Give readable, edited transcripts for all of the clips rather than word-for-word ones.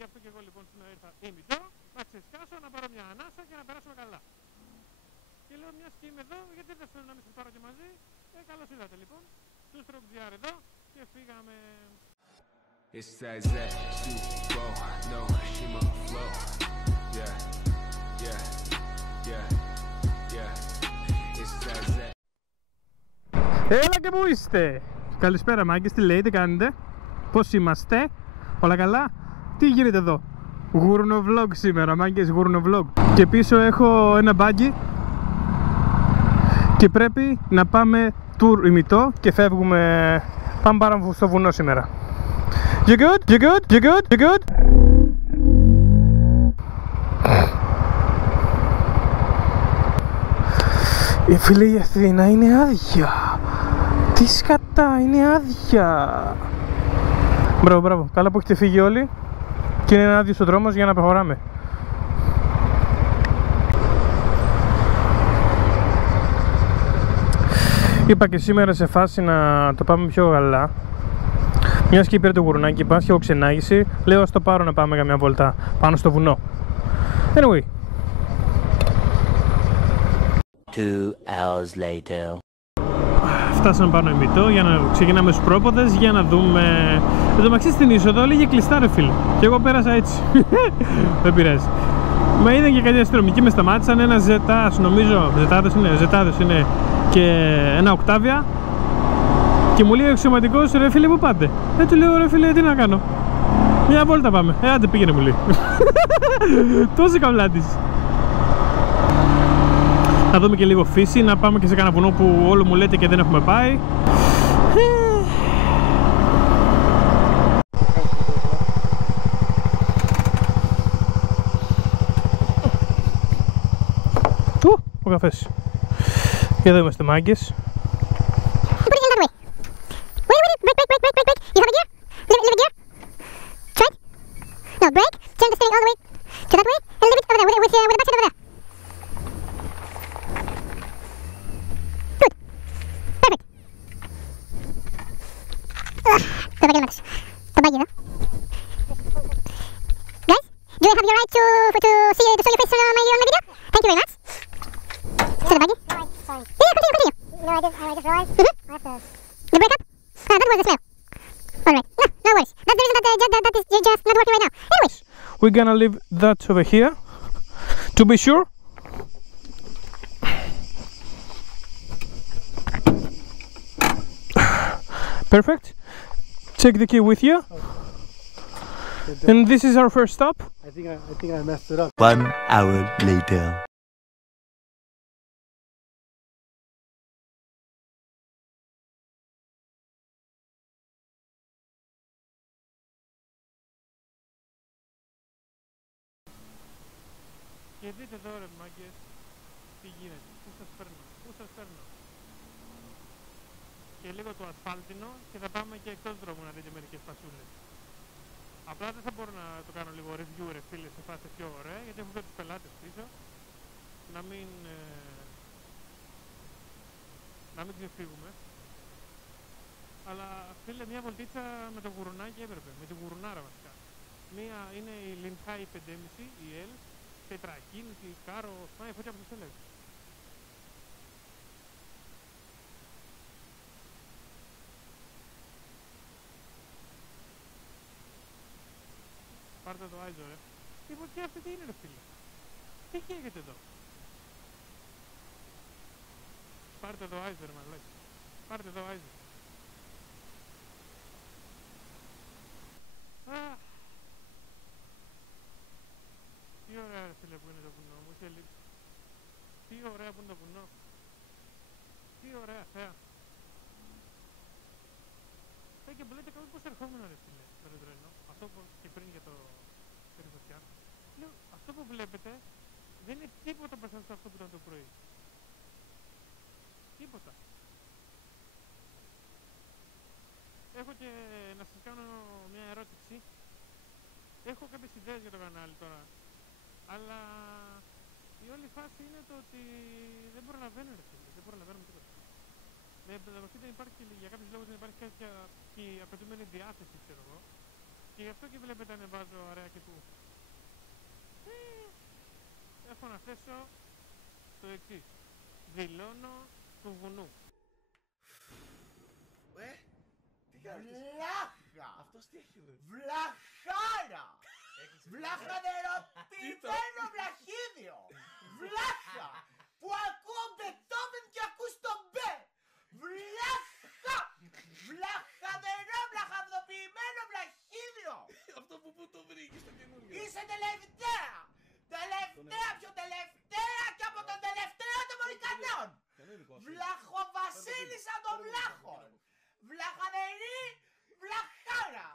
Γι' αυτό και εγώ λοιπόν σήμερα ήρθα ημιτό, να ξεσκάσω, να πάρω μια ανάσα και να περάσουμε καλά. Και λέω, μιας και είμαι εδώ, γιατί δεν θέλω να μην σας πάρω και μαζί. Καλώς ήρθατε λοιπόν. Του Stroke GR εδώ και φύγαμε. It's that Zach, Super no Shima flow. Yeah, yeah, yeah, yeah. It's that Zach. Έλα και πού είστε! Καλησπέρα μάγκες, τι λέει, τι κάνετε, πώς είμαστε, όλα καλά, τι γίνεται εδώ? Γουρνοβλόγ σήμερα μάγκες, γουρνοβλόγ. Και πίσω έχω ένα μπάγκι και πρέπει να πάμε tour ημιτό και φεύγουμε, πάμε πάρα στο βουνό σήμερα. You good? You good? You good? You good? Φίλε, η Αθήνα είναι άδεια. Τι σκατά, είναι άδεια. Μπράβο, μπράβο. Καλά που έχετε φύγει όλοι και είναι άδειος ο δρόμος για να προχωράμε. Είπα και σήμερα σε φάση να το πάμε πιο γαλά. Μιας και πήρε το γουρνάκι, πας και έχω ξενάγηση. Λέω ας το πάρω να πάμε για μια βόλτα πάνω στο βουνό. Anyway. 2 hours later. Φτάσαμε πάνω ημιτό για να ξεκινάμε στους πρόποδες για να δούμε. Εδώ μεταξύ στην είσοδο λέγε κλειστά ρε φίλε. Και εγώ πέρασα έτσι. Δεν πειράζει. Μα είδαν και κάτι αστυνομικοί, με σταμάτησαν, ένα ζετάς νομίζω. Ζετάδες είναι και ένα οκτάβια. Και μου λέει ο αξιωματικός, ρε φίλε, πού πάτε? Του λέω, ρε φίλε, τι να κάνω? Μια βόλτα πάμε. Άντε πήγαινε, μου λέει. Τόσο καβλάτης. Να δούμε και λίγο φύση, να πάμε και σε κανένα βουνό που όλο μου λέτε και δεν έχουμε πάει. Ο καφές. Και εδώ είμαστε μάγκες. No, brake, turn the steering all the way to that way, and leave it over there with the backside over there. Good. Perfect. Το επαγγέλματος. Το μπάγι εδώ. Guys, do I have your right to show your face on my video? Thank you very much. So the buggy? No, sorry. Yeah, continue. No, I just realized. I have to... The brake up? That was the smell. Alright, no worries. That's the reason that is just not working right now. Anyways. We're gonna leave that over here to be sure. Perfect. Take the key with you. And this is our first stop. I think I messed it up. 1 hour later. Και δείτε εδώ ρε μάγκες, τι γίνεται, πού σας φέρνω. Και λίγο το ασφάλτινο και θα πάμε και εκτός δρόμου να δείτε μερικές φασούλες. Απλά δεν θα μπορώ να το κάνω λίγο review ρε φίλε σε φάση πιο ωραία, γιατί έχω και τους πελάτες πίσω. Να μην ξεφύγουμε. Αλλά φίλε, μια βολτίτσα με το γουρνάκι έπρεπε, με τη γουρνάρα βασικά. Μία είναι η Linhai 5.5, η L. Τετρακίνητη, κάρο, πάει φωτιά που σας έλεγα. Πάρτε το άιζο ρε. Η φωτιά αυτή τι είναι ρε φίλε? Τι καίγεται εδώ? Πάρτε το άιζο ρε μαλάκι. Πάρτε το άιζο. Τι ωραία ρε φίλε που είναι το βουνό, μου είχε λείψει. Τι ωραία που είναι το βουνό. Τι ωραία θέα. Και μου λέτε πώς ερχόμουν ρε φίλε με το τρένο. Αυτό που και πριν για το περιφωτιά. Λέω, αυτό που βλέπετε δεν είναι τίποτα μπροστά σε αυτό που ήταν το πρωί. Τίποτα. Έχω και να σας κάνω μια ερώτηση. Έχω κάποιες ιδέες για το κανάλι τώρα. Αλλά η όλη φάση είναι το ότι δεν προλαβαίνω ρε φίλε, δεν προλαβαίνω τίποτα. Με παιδαγωγική δεν υπάρχει, για κάποιους λόγους δεν υπάρχει κάποια και απαιτούμενη διάθεση, ξέρω εγώ. Και γι' αυτό και βλέπετε ανεβάζω αρέα και του έχω να θέσω το εξής. Δηλώνω του βουνού. Τι κάνεις? Βλάχα! Αυτός τι έχει βρει? Βλαχάρα! Βλαχαδεροποιημένο βλαχίδιο! Βλάχα! Που ακούω Μπετόβεν και ακούς τον Μπε! Βλάχα! Βλαχαδερό, βλαχαδοποιημένο βλαχίδιο! Αυτό που το βρήκε στο καινούργιο. Είσαι τελευταία! Τελευταία, πιο τελευταία και από τον τελευταίο των Μορικανών! Κανονικό αυτό. Βλαχοβασίλισσα των βλάχων! Βλαχαδερή βλαχάρα!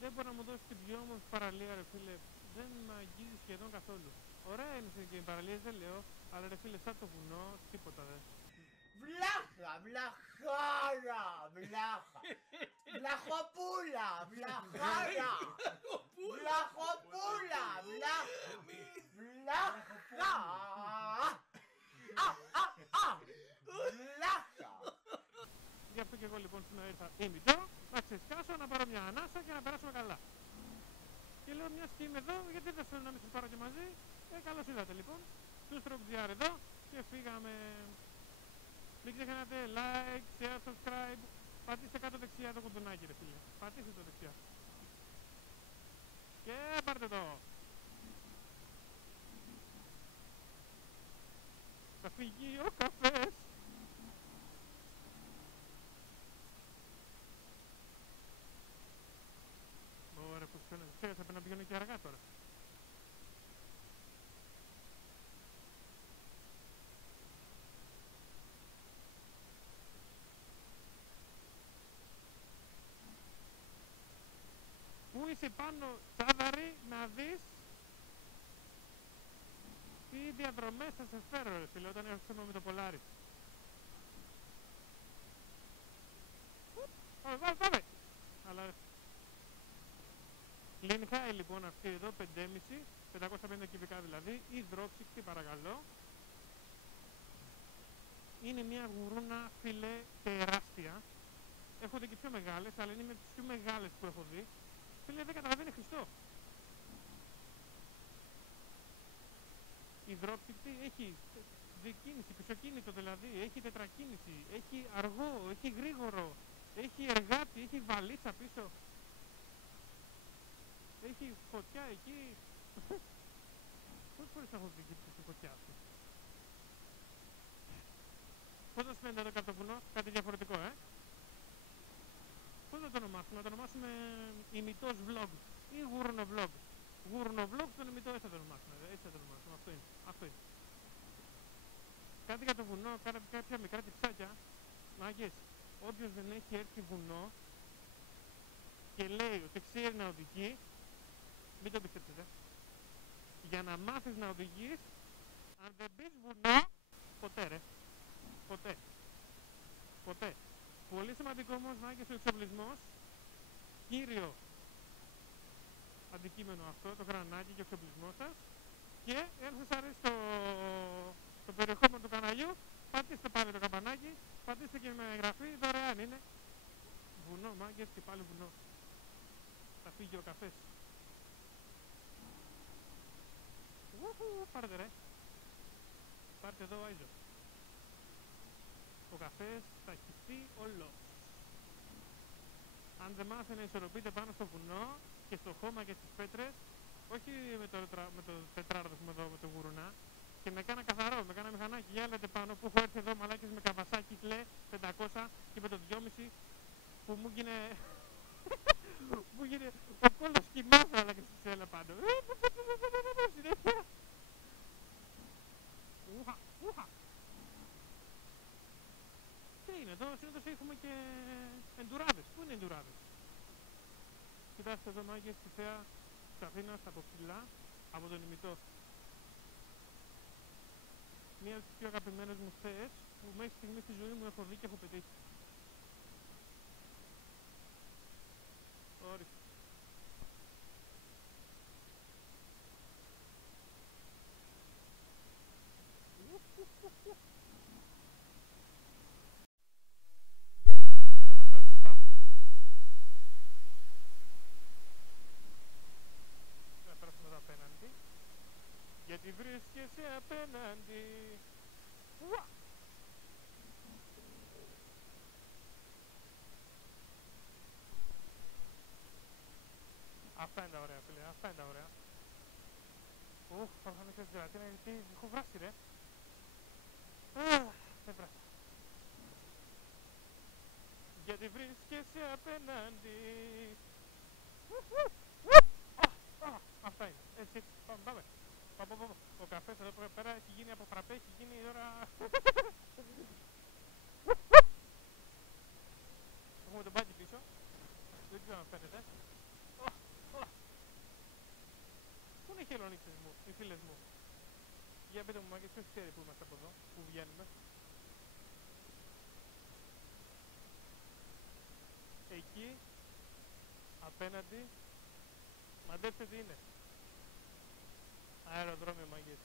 Δεν μπορεί να μου δώσει την πιο όμορφη παραλία, ρε φίλε. Δεν με αγγίζει σχεδόν καθόλου. Ωραία είναι και οι παραλίες, δεν λέω. Αλλά ρε φίλε, σαν το βουνό, τίποτα δεν. Βλάχα, βλαχάρα, βλάχα. Βλαχοπούλα, βλαχάρα. Βλαχοπούλα, βλάχα. Βλάχα. Βλάχα. Γι' αυτό και εγώ λοιπόν σήμερα ήρθα ήμιτο, να ξεσκάσω, να πάρω μια ανάσα και να περάσουμε καλά. Και λέω μιας και είμαι εδώ, γιατί δεν θέλω να μην σας πάρω και μαζί. Καλώς ήρθατε λοιπόν. Του Stroke εδώ και φύγαμε. Μην ξεχνάτε like, share, subscribe. Πατήστε κάτω δεξιά το κουμπινάκι ρε φίλε. Πατήστε το δεξιά. Και πάρτε το. Θα φύγει ο καφές. Ωραία, πως φαίνεται. Ξέρεις, θα πρέπει να πηγαίνω και αργά τώρα. Πού είσαι πάνω, Τσάδαρη, να δεις τι διαδρομές θα σε φέρω, ρε φίλε, όταν έρθουμε με το Πολάρι. Πάμε! Αλλά Λινχάι λοιπόν αυτή εδώ, 5,5, 550 κυβικά δηλαδή, υδρόψυχτη παρακαλώ. Είναι μια γουρούνα, φίλε, τεράστια. Έχω δει και πιο μεγάλες, αλλά είναι με τις πιο μεγάλες που έχω δει. Φίλε, δεν καταλαβαίνει Χριστό. Υδρόψυχτη, έχει διακίνηση, πισωκίνητο δηλαδή, έχει τετρακίνηση, έχει αργό, έχει γρήγορο, έχει εργάτη, έχει βαλίτσα πίσω. Έχει φωτιά εκεί. Πόσες φορές έχω δει τη φωτιά αυτή. Πώς θα σημαίνει εδώ κάτω το βουνό, κάτι διαφορετικό, Πώς να το ονομάσουμε, να το ονομάσουμε ημιτός vlog ή γούρνο vlog. Γούρνο vlog στον ημιτό έτσι θα το ονομάσουμε, έτσι θα το ονομάσουμε, αυτό είναι. Κάτι για το βουνό, κάποια μικρά τυψάκια, μάγκες, όποιος δεν έχει έρθει βουνό και λέει ότι ξέρει να οδηγεί, μην το πιστέψετε. Για να μάθεις να οδηγείς, αν δεν μπεις βουνό, ποτέ ρε. Ποτέ. Πολύ σημαντικό όμως να έχεις ο εξοπλισμός, κύριο αντικείμενο αυτό, το γρανάκι και ο εξοπλισμός σας. Και αν σας αρέσει το περιεχόμενο του καναλιού, πατήστε πάλι το καμπανάκι, πατήστε και με εγγραφή, δωρεάν είναι. Βουνό, μάγκες, και πάλι βουνό. Θα φύγει ο καφές. Πάρτε ρε. Πάρτε εδώ Άιζο. Ο καφές θα χυθεί όλο. Αν δεν μάθετε να ισορροπείτε πάνω στο βουνό και στο χώμα και στις πέτρες, όχι με το τετράρδο που είμαι εδώ με το γουρουνά, και με κάνα καθαρό, με κάνα μηχανάκι γυάλετε πάνω που έχω έρθει εδώ μαλάκες με καβασάκι κλε 500 και με το 2,5 που μου γίνε μου γίνε ο κόλλος κοιμάς μαλάκες στη σέλα πάνω. Συνέχεια. Ούχα. Τι είναι εδώ, συνήθως έχουμε και εντουράδες. Πού είναι εντουράδες? Κοιτάξτε εδώ μάγκες τη θέα της Αθήνας από ψηλά, από τον ημιτό. Μία από τις πιο αγαπημένες μου θέες που μέχρι στιγμή στη ζωή μου έχω δει και έχω πετύχει. Ορίστε. Εδώ μας φέρνει σωστά. Θα περάσουμε εδώ απέναντι. Γιατί Γιατί βρίσκεσαι απέναντι. Ουα! Αυτά είναι τα ωραία, φίλε, αυτά είναι τα ωραία. Ουφ, θα είχαμε και γελατίνα γιατί έχω βράσει, ρε. Δεν βράσα. Γιατί βρίσκεσαι απέναντι. Αυτά είναι. Έτσι, πάμε. Πάμε. Ο καφές εδώ πέρα έχει γίνει από φραπέ, έχει γίνει τώρα. Έχουμε τον μπάκι πίσω. Δεν ξέρω αν φαίνεται. Πού είναι οι χελονίξες μου, οι φίλες μου? Για πείτε μου μάγκες, ποιος ξέρει που είμαστε από εδώ, που βγαίνουμε? Εκεί, απέναντι, μαντέψτε τι είναι. Αεροδρόμιο, μάγκες.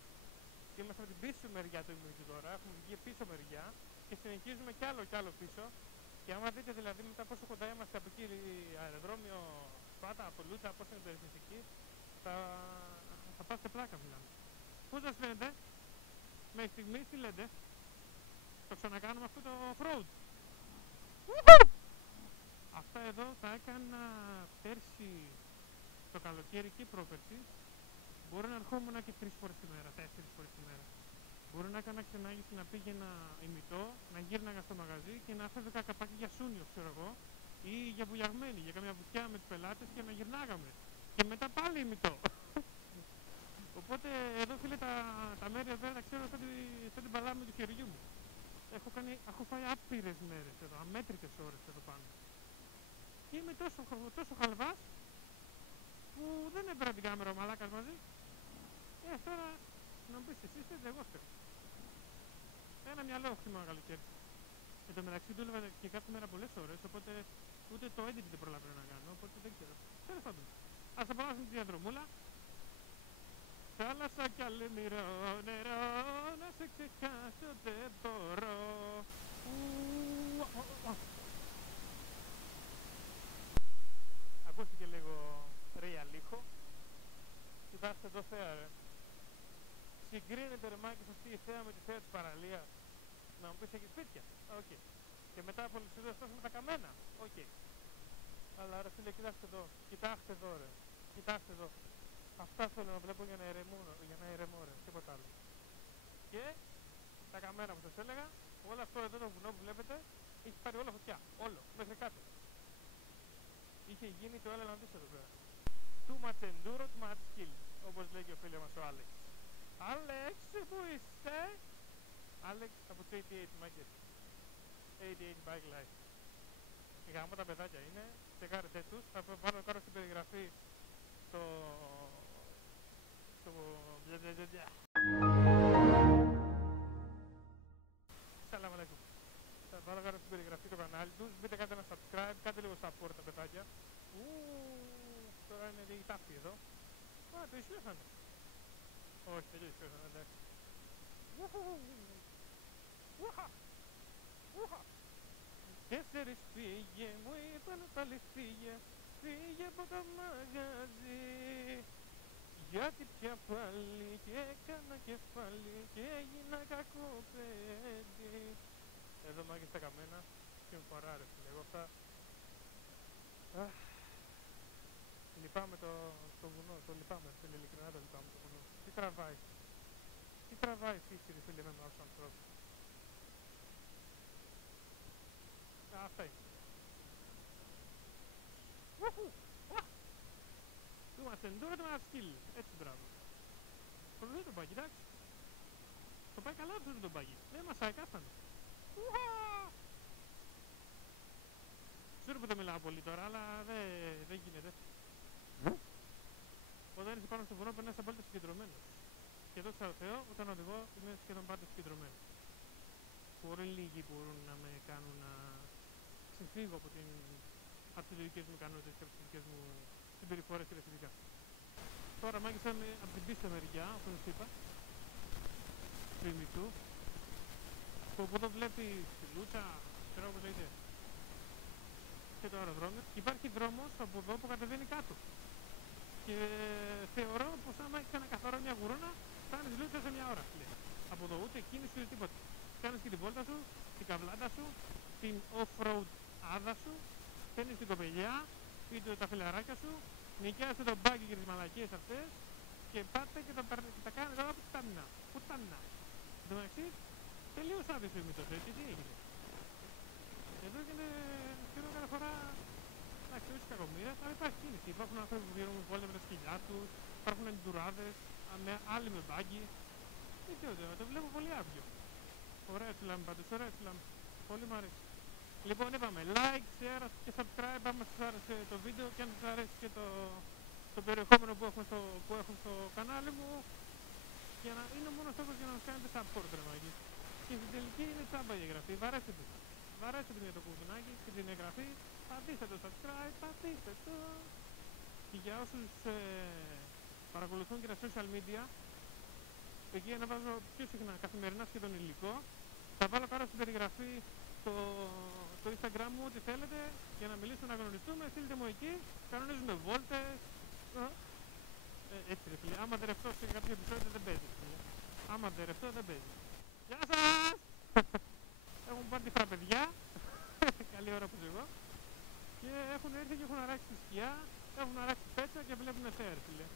Και είμαστε από την πίσω μεριά του ημιού τώρα, έχουμε βγει πίσω μεριά και συνεχίζουμε κι άλλο πίσω. Και άμα δείτε δηλαδή μετά πόσο κοντά είμαστε από εκεί, αεροδρόμιο, Σπάτα, Απολούτσα, πώς είναι το εκεί, θα πάστε πλάκα μιλάμε. Πώς σας φαίνεται? Μέχρι στιγμής τι λέτε? Το ξανακάνουμε αυτό το off-road. Αυτά εδώ τα έκανα πέρσι το καλοκαίρι και πρόπερσι. Μπορεί να ερχόμουν και 3 φορές τη μέρα, 4 φορές τη μέρα. Μπορεί να έκανα ξενάγηση να πήγαινα ημιτό, να γύρναγα στο μαγαζί και να φεύγα καπάκι για σούνιο, ξέρω εγώ, ή για βουλιαγμένη, για καμιά βουτιά με τους πελάτες και να γυρνάγαμε. Και μετά πάλι ημιτό. Οπότε εδώ φίλε τα μέρη εδώ τα ξέρω σαν την παλάμη του χεριού μου. Έχω φάει άπειρες μέρες εδώ, αμέτρητες ώρες εδώ πάνω. Και είμαι τόσο χαλβάς που δεν έπαιρα την κάμερα ο μαλάκας μαζί. Τώρα να μου πεις εσύ είστε, εγώ φταίω. Ένα μυαλό χτυμάω καλοκαίρι. Εν τω μεταξύ δούλευα και κάθε μέρα πολλές ώρες, οπότε ούτε το edit δεν προλαβαίνω να κάνω, οπότε δεν ξέρω. Τέλος πάντων, ας απολαύσουμε τη διαδρομούλα. Θάλασσα κι αλμυρό νερό, να σε ξεχάσω δεν μπορώ. Ακούστηκε λίγο ρεαλ ήχο. Κοιτάξτε εδώ θέα, ρε. Συγκρίνεται ρε μάκης αυτή η θέα με τη θέα της παραλίας? Να μου πεις έχει σπίτια? Οκ. Και μετά από λυσίδες τόσο με τα καμένα? Οκ. Αλλά ρε φίλε, κοιτάξτε εδώ. Κοιτάξτε εδώ, ρε. Κοιτάξτε εδώ. Αυτά θέλω να βλέπω για να ηρεμώ, ρε. Τίποτα άλλο. Και τα καμένα που σας έλεγα, όλο αυτό εδώ το βουνό που βλέπετε έχει πάρει όλο φωτιά. Όλο. Μέχρι κάτω. Είχε γίνει το έλα να δεις εδώ πέρα. Too much enduro, too much skill. Όπως λέει και ο φίλος μας ο Άλεξ. Άλεξ, πού είσαι? Άλεξ από το 88 μάγκες. 88 bike life. Γάμω τα παιδάκια είναι, τσεκάρετε τους. Θα βάλω τώρα στην περιγραφή το... Σαλάμ αλέκουμ. Θα βάλω κάτω στην περιγραφή το κανάλι τους. Μπείτε κάντε ένα subscribe, κάντε λίγο support τα παιδάκια. Τώρα είναι λίγη τάφη εδώ. Το ισιώσανε. Όχι, δεν το ισιώσανε, εντάξει. Τέσσερις φύγε, μου είπαν πάλι φύγε. Φύγε από το μαγαζί. Γιατί πια πάλι και έκανα κεφάλι και έγινα κακό παιδί. Εδώ μάγκες τα καμένα και μου παράρε φίλε. Εγώ αυτά... Λυπάμαι το βουνό, το λυπάμαι φίλε, ειλικρινά το λυπάμαι το βουνό. Τι τραβάει? Τι τραβάει φύση ρε φίλε με εμάς τους ανθρώπους? Αυτά είναι. Του μας εντούρα το μας σκύλ. Έτσι μπράβο. Προδεί το μπάκι, εντάξει. Το πάει καλά αυτό το μπάκι. Δεν μας αεκάφανε. Ξέρω που δεν μιλάω πολύ τώρα, αλλά δεν γίνεται. Όταν είσαι πάνω στο βουνό περνάς απόλυτα συγκεντρωμένος. Και εδώ στο Θεό, όταν οδηγώ, είμαι σχεδόν πάντα συγκεντρωμένος. Πολύ λίγοι μπορούν να με κάνουν να ξεφύγω από τις δικές μου ικανότητες και από τις δικές μου συμπεριφορές και ρεσιδικά. Τώρα μάγισσα είμαι από την πίσω μεριά, όπως σας είπα, του ημιτού, που από εδώ βλέπει τη Λούτσα, ξέρω όπως λέγεται, και το αεροδρόμιο. Υπάρχει δρόμος από εδώ που κατεβαίνει κάτω. Και θεωρώ πως άμα έχεις ένα καθαρό μια γουρόνα, φτάνεις χρειάζεται τίποτα. Κάνεις και τη βόλτα σου, την καβλάντα σου, την off-road άδα σου, παίρνεις την κοπελιά ή τα φιλαράκια σου, νοικιάζεις το μπάκι και τις μαλακίες αυτές και πάτε και τα κάνετε όλα πουτάνα. Πουτάνα. Εν τω μεταξύ, τελείως άδειος ο μύθος, έτσι, τι έγινε. Εδώ έγινε σχεδόν κάθε φορά, εντάξει, όχι κακομοίρας, αλλά υπάρχει κίνηση. Υπάρχουν άνθρωποι που βγαίνουν βόλτα με τα σκυλιά τους, υπάρχουν εντουράδες, άλλοι με μπάγκι. Δεν ξέρω, το βλέπω πολύ άδειο. Ωραία τσουλάμε πάντως, ωραία τσουλάμε. Πολύ μου αρέσει. Λοιπόν, είπαμε like, share και subscribe άμα σας άρεσε το βίντεο και αν σας αρέσει και το περιεχόμενο που έχω στο κανάλι μου. Για να είναι μόνο στόχος για να μας κάνετε support, ρε μάγκη. Και στην τελική είναι τσάμπα η εγγραφή. Βαρέστε το. Βαρέστε το για το κουμπινάκι και την εγγραφή. Πατήστε το subscribe, πατήστε το. Και για όσους παρακολουθούν και τα social media, εκεί αναβάζω πιο συχνά καθημερινά σχεδόν υλικό. Θα βάλω κάτω στην περιγραφή το Instagram μου, ό,τι θέλετε, για να μιλήσουμε, να γνωριστούμε. Στείλτε μου εκεί, κανονίζουμε βόλτες. Έτσι ρε φίλε, άμα δερευτώ σε κάποιο επεισόδιο δεν παίζει φίλε. Άμα δερευτώ δεν παίζει. Γεια σας! Έχουν πάρει τυφρά παιδιά, καλή ώρα που ζω. Και έχουν έρθει και έχουν αράξει τη σκιά, έχουν αράξει πέτσα και βλέπουν θέα φίλε.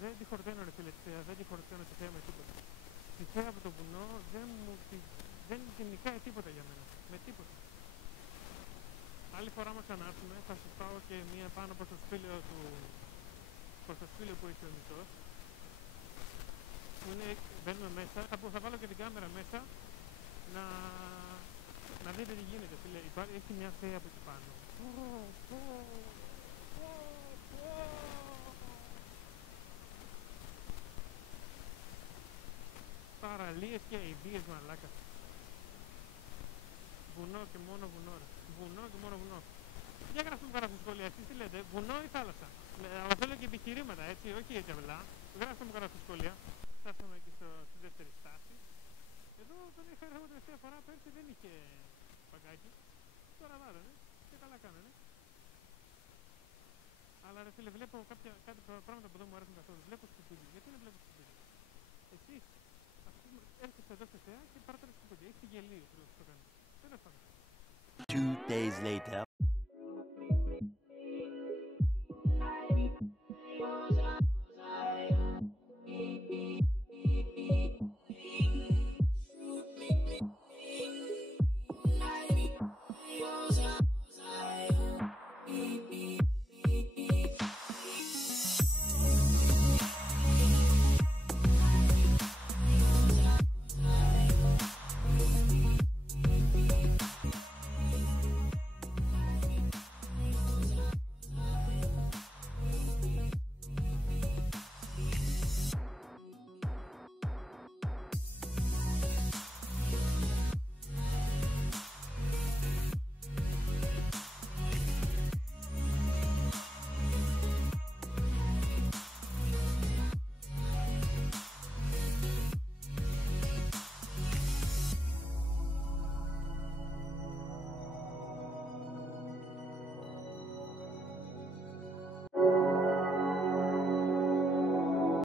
Δεν τη χορταίνω ρε φίλε τη θέα, δεν τη χορταίνω τη θέα με τίποτα. Τη θέα από το βουνό δεν την νικάει τίποτα για μένα, με τίποτα. Άλλη φορά μας ξανάρθουμε, θα σας πάω και μία πάνω προς το σπήλαιο που έχει ο μισός. Που είναι, μπαίνουμε μέσα, θα βάλω και την κάμερα μέσα, να δείτε τι γίνεται φίλε. Έχει μια θέα από εκεί πάνω. Παραλίες και αηδίες μαλάκα. Βουνό και μόνο βουνό ρε. Βουνό και μόνο βουνό. Για γράψτε μου κάτω στα σχόλια, εσείς τι λέτε, βουνό ή θάλασσα. Αλλά θέλω και επιχειρήματα έτσι, όχι έτσι απλά. Γράψτε μου κάτω στα σχόλια. Φτάσαμε και στη δεύτερη στάση. Εδώ τον είχα έρθει την τελευταία φορά, πέρσι δεν είχε παγκάκι. Τώρα βάλανε και καλά κάνανε. Αλλά ρε φίλε, βλέπω κάτι πράγματα που δεν μου αρέσουν καθόλου. Βλέπω σκουπίδι. Γιατί δεν βλέπω σκουπίδι. Εσείς, ας πούμε, έρχεστε εδώ στη θέα και πάρτε σκουπίδι. Έχετε γελίο που το κάνετε. Τέλος πάντων. 2 days later.